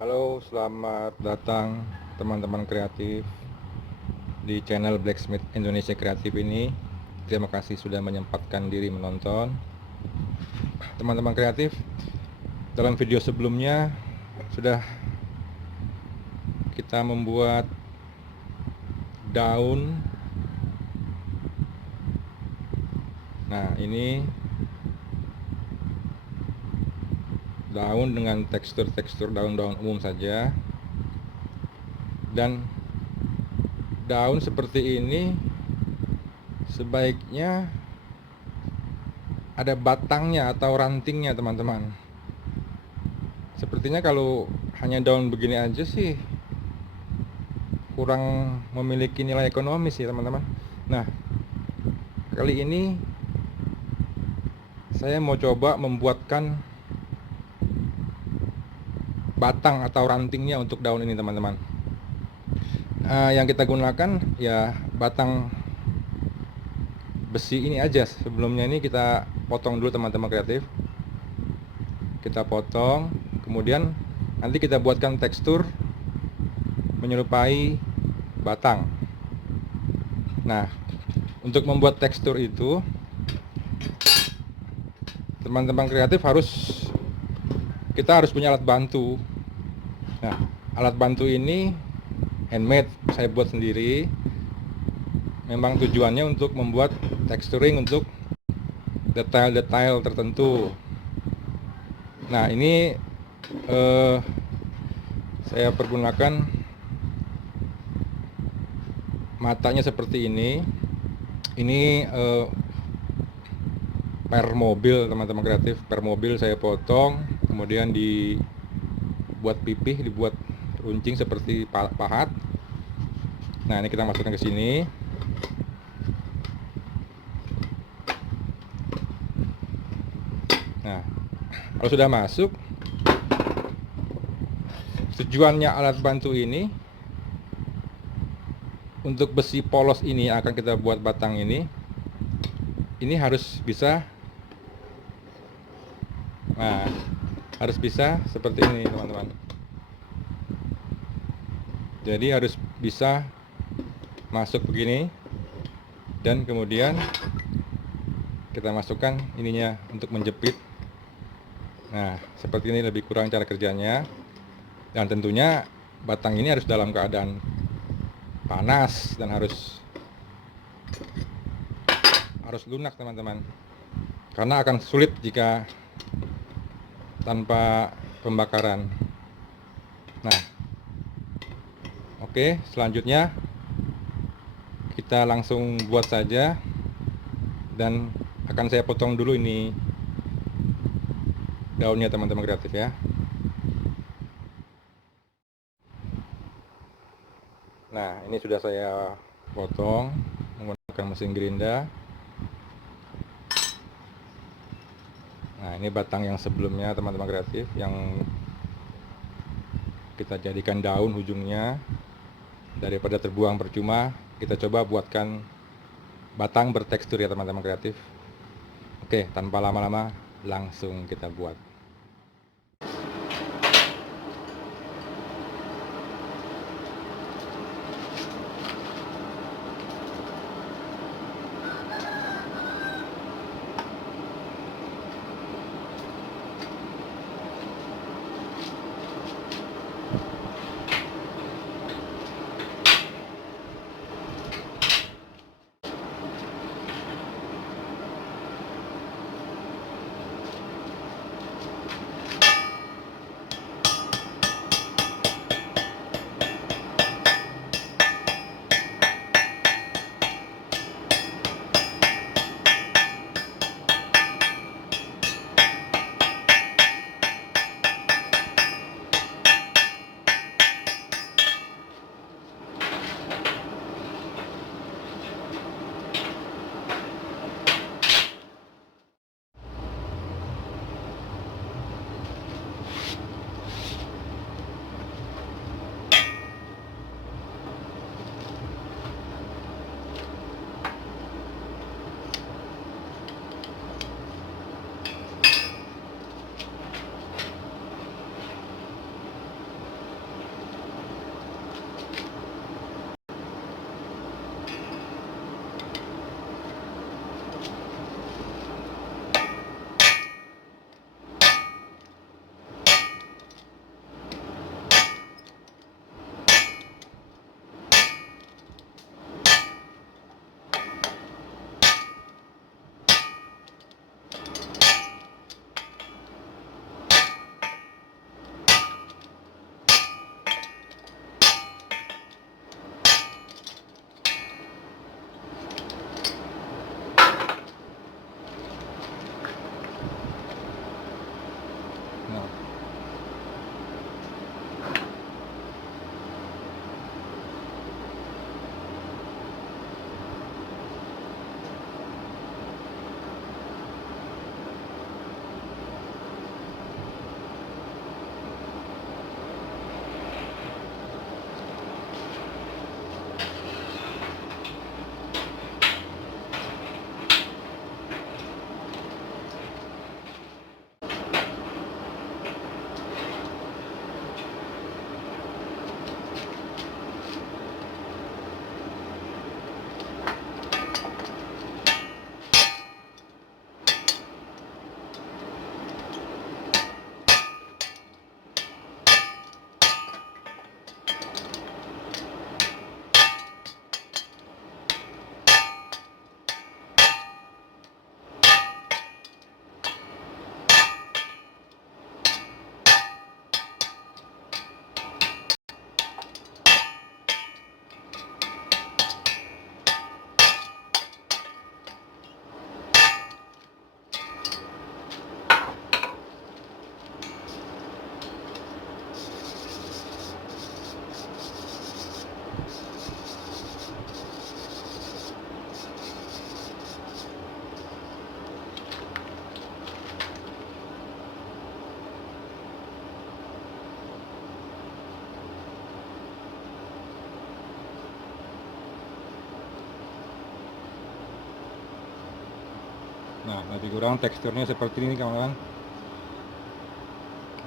Halo, selamat datang teman-teman kreatif di channel Blacksmith Indonesia Kreatif ini. Terima kasih sudah menyempatkan diri menonton. Teman-teman kreatif, dalam video sebelumnya sudah kita membuat daun. Nah, ini daun dengan tekstur-tekstur daun-daun umum saja. Dan daun seperti ini sebaiknya ada batangnya atau rantingnya, teman-teman. Sepertinya kalau hanya daun begini aja sih kurang memiliki nilai ekonomis sih, teman-teman. Nah, kali ini saya mau coba membuatkan batang atau rantingnya untuk daun ini, teman-teman. Yang kita gunakan ya batang besi ini aja. Sebelumnya ini kita potong dulu, teman-teman kreatif. Kita potong, kemudian nanti kita buatkan tekstur menyerupai batang. Nah, untuk membuat tekstur itu teman-teman kreatif kita harus punya alat bantu. Nah, alat bantu ini handmade, saya buat sendiri. Memang tujuannya untuk membuat texturing untuk detail-detail tertentu. Nah, ini saya pergunakan matanya seperti ini. Ini per mobil, teman-teman kreatif. Per mobil saya potong, kemudian dibuat pipih, dibuat runcing seperti pahat. Nah, ini kita masukkan ke sini. Nah, kalau sudah masuk, tujuannya alat bantu ini untuk besi polos ini akan kita buat batang ini harus bisa, nah, harus bisa seperti ini, teman-teman. Jadi harus bisa masuk begini, dan kemudian kita masukkan ininya untuk menjepit. Nah, seperti ini lebih kurang cara kerjanya. Dan tentunya batang ini harus dalam keadaan panas dan harus lunak, teman-teman. Karena akan sulit jika tanpa pembakaran. Nah, oke, selanjutnya kita langsung buat saja, dan akan saya potong dulu ini daunnya, teman-teman kreatif ya. Nah, ini sudah saya potong menggunakan mesin gerinda. Nah, ini batang yang sebelumnya, teman-teman kreatif, yang kita jadikan daun ujungnya. Daripada terbuang percuma, kita coba buatkan batang bertekstur ya, teman-teman kreatif. Oke, tanpa lama-lama langsung kita buat. Nah, nah, lebih kurang teksturnya seperti ini kawan-kawan.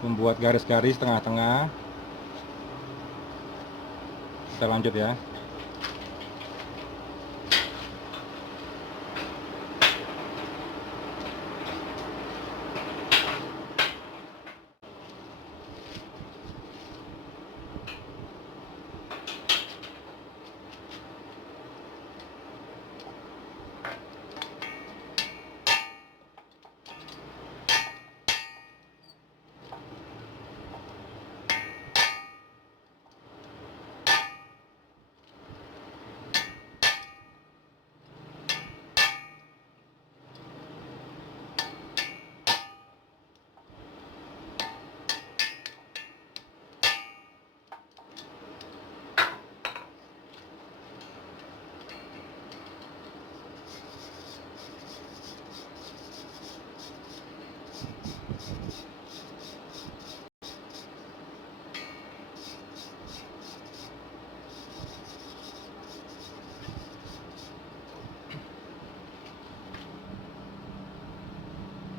Membuat garis-garis tengah-tengah. Kita lanjut ya.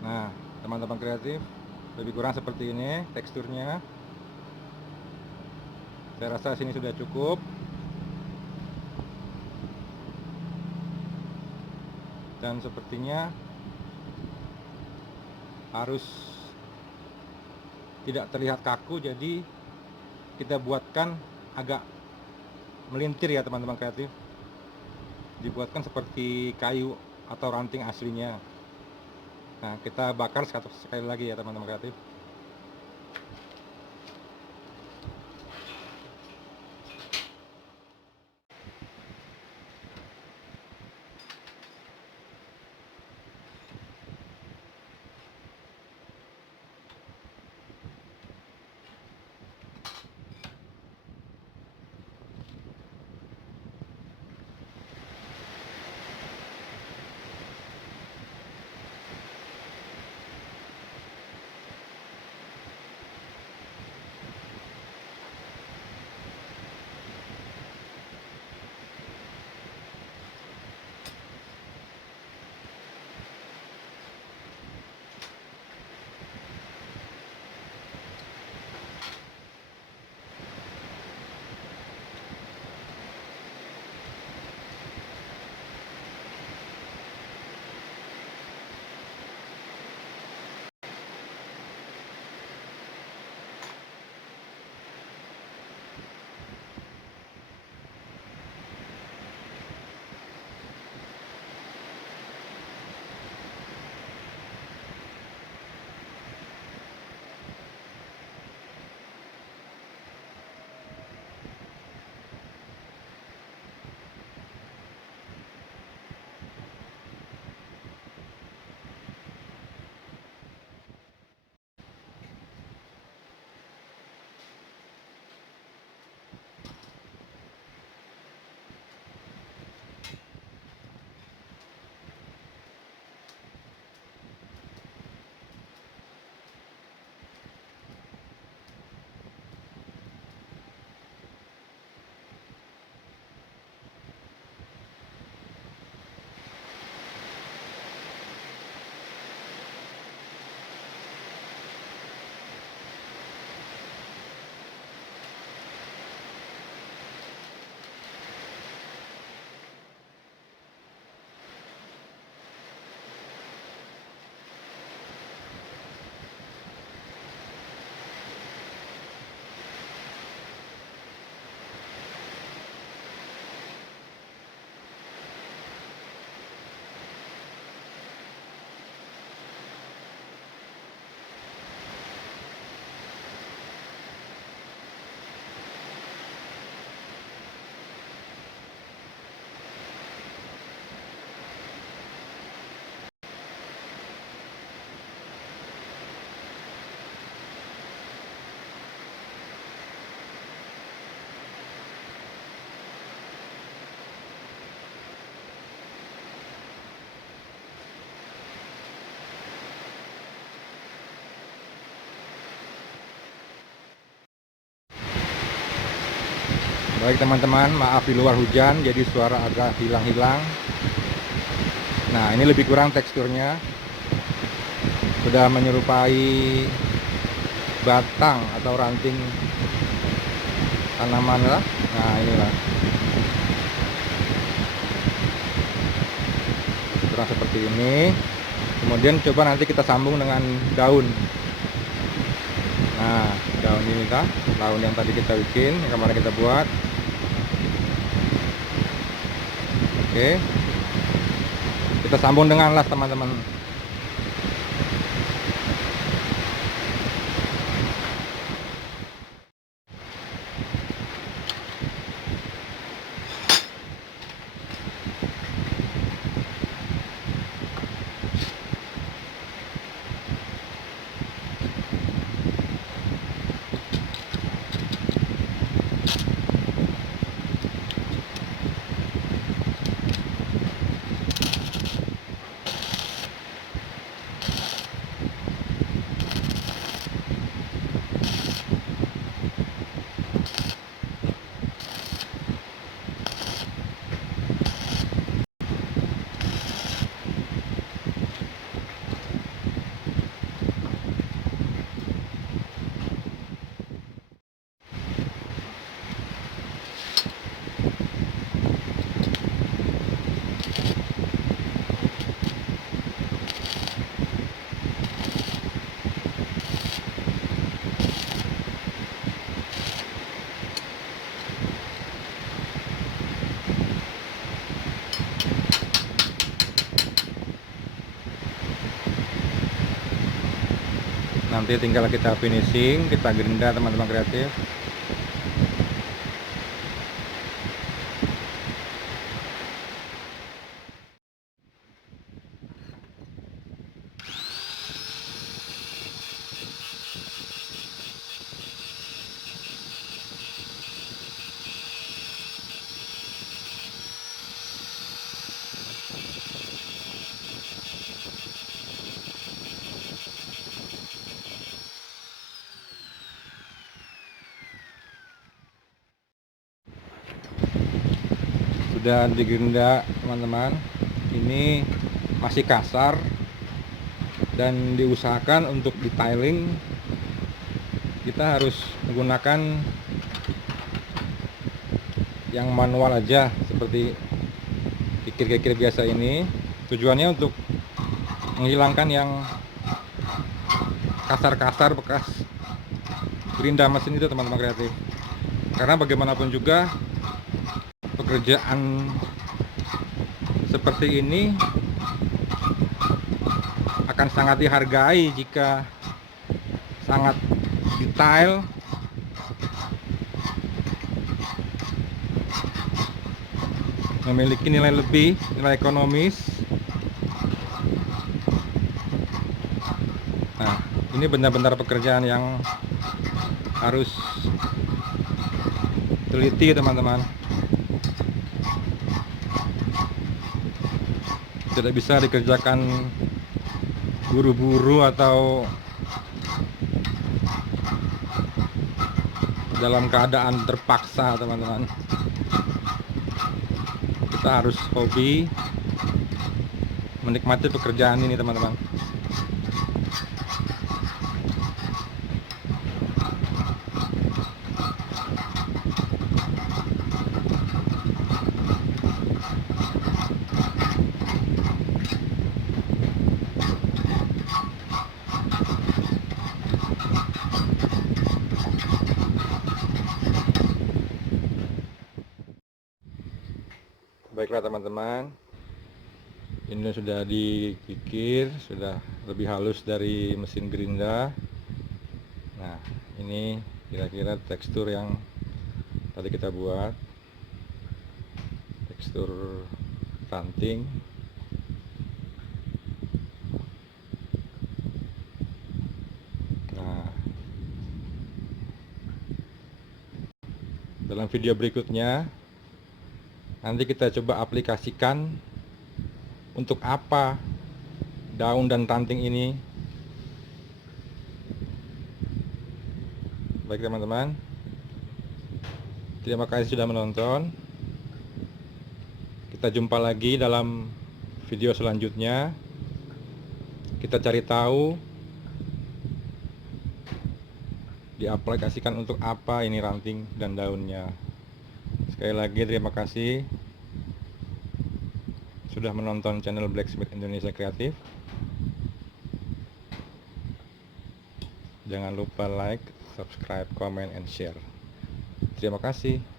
Nah, teman-teman kreatif, lebih kurang seperti ini teksturnya. Saya rasa sini sudah cukup. Dan sepertinya harus tidak terlihat kaku, jadi kita buatkan agak melintir ya teman-teman kreatif. Dibuatkan seperti kayu atau ranting aslinya. Nah, kita bakar sekali lagi ya teman-teman kreatif. Baik teman-teman, maaf di luar hujan jadi suara agak hilang-hilang. Nah, ini lebih kurang teksturnya, sudah menyerupai batang atau ranting tanaman lah. Nah, inilah kurang seperti ini. Kemudian coba nanti kita sambung dengan daun. Nah, daun ini kah, daun yang tadi kita bikin, yang kemarin kita buat. Oke, kita sambung dengan las teman-teman. Nanti tinggal kita finishing, kita gerinda teman-teman kreatif. Sudah digerinda teman-teman, ini masih kasar dan diusahakan untuk detailing kita harus menggunakan yang manual aja, seperti kikir-kikir biasa ini. Tujuannya untuk menghilangkan yang kasar-kasar bekas gerinda mesin itu teman-teman kreatif, karena bagaimanapun juga pekerjaan seperti ini akan sangat dihargai jika sangat detail, memiliki nilai lebih, nilai ekonomis. Nah, ini benar-benar pekerjaan yang harus teliti teman-teman. Tidak bisa dikerjakan buru-buru atau dalam keadaan terpaksa teman-teman. Kita harus hobi menikmati pekerjaan ini teman-teman. Baiklah teman-teman, ini sudah dikikir, sudah lebih halus dari mesin gerinda. Nah, ini kira-kira tekstur yang tadi kita buat, tekstur ranting. Nah, dalam video berikutnya nanti kita coba aplikasikan untuk apa daun dan ranting ini. Baik teman-teman, Terima kasih sudah menonton. Kita jumpa lagi dalam video selanjutnya. Kita cari tahu diaplikasikan untuk apa ini ranting dan daunnya. Sekali lagi terima kasih sudah menonton channel Blacksmith Indonesia Kreatif. Jangan lupa like, subscribe, comment, and share. Terima kasih.